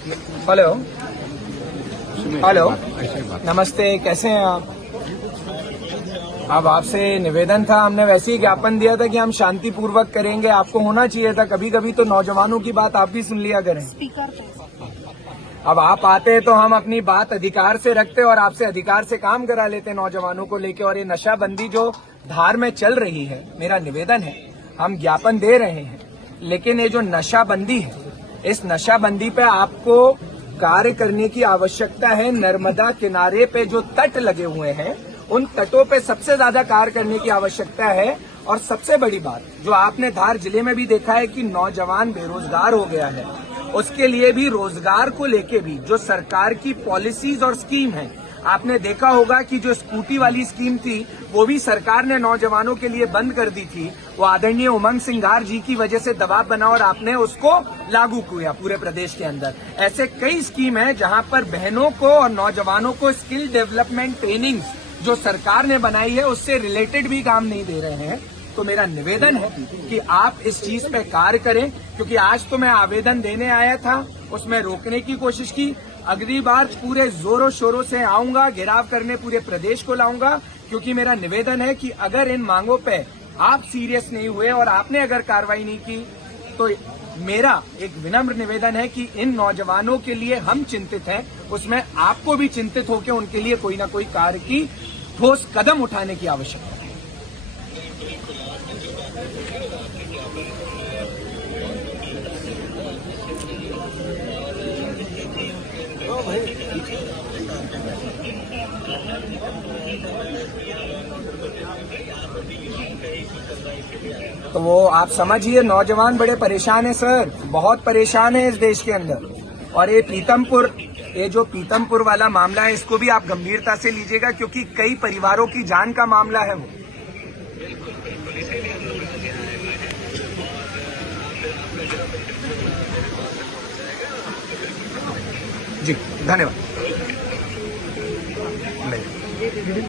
Hello hello, नमस्ते, कैसे हैं आप? अब आपसे निवेदन था, हमने वैसे ही ज्ञापन दिया था कि हम शांतिपूर्वक करेंगे। आपको होना चाहिए था, कभी कभी तो नौजवानों की बात आप भी सुन लिया करें। अब आप आते तो हम अपनी बात अधिकार से रखते और आपसे अधिकार से काम करा लेते नौजवानों को लेके। और ये नशाबंदी जो धार में चल रही है, मेरा निवेदन है, हम ज्ञापन दे रहे हैं, लेकिन ये जो नशाबंदी है, इस नशाबंदी पे आपको कार्य करने की आवश्यकता है। नर्मदा किनारे पे जो तट लगे हुए हैं, उन तटों पे सबसे ज्यादा कार्य करने की आवश्यकता है। और सबसे बड़ी बात जो आपने धार जिले में भी देखा है कि नौजवान बेरोजगार हो गया है, उसके लिए भी रोजगार को लेके भी जो सरकार की पॉलिसीज और स्कीम है, आपने देखा होगा कि जो स्कूटी वाली स्कीम थी वो भी सरकार ने नौजवानों के लिए बंद कर दी थी। वो आदरणीय उमंग सिंघार जी की वजह से दबाव बना और आपने उसको लागू किया पूरे प्रदेश के अंदर। ऐसे कई स्कीम है जहां पर बहनों को और नौजवानों को स्किल डेवलपमेंट ट्रेनिंग जो सरकार ने बनाई है उससे रिलेटेड भी काम नहीं दे रहे हैं। तो मेरा निवेदन है कि आप इस चीज पे कार्य करें, क्योंकि आज तो मैं आवेदन देने आया था, उसमें रोकने की कोशिश की। अगली बार पूरे जोरों शोरों से आऊंगा, घेराव करने पूरे प्रदेश को लाऊंगा, क्योंकि मेरा निवेदन है कि अगर इन मांगों पे आप सीरियस नहीं हुए और आपने अगर कार्रवाई नहीं की, तो मेरा एक विनम्र निवेदन है कि इन नौजवानों के लिए हम चिंतित हैं, उसमें आपको भी चिंतित होकर उनके लिए कोई ना कोई कार्य की ठोस कदम उठाने की आवश्यकता है। तो वो आप समझिए, नौजवान बड़े परेशान हैं सर, बहुत परेशान है इस देश के अंदर। और ये जो पीतमपुर वाला मामला है, इसको भी आप गंभीरता से लीजिएगा, क्योंकि कई परिवारों की जान का मामला है वो। जी धन्यवाद।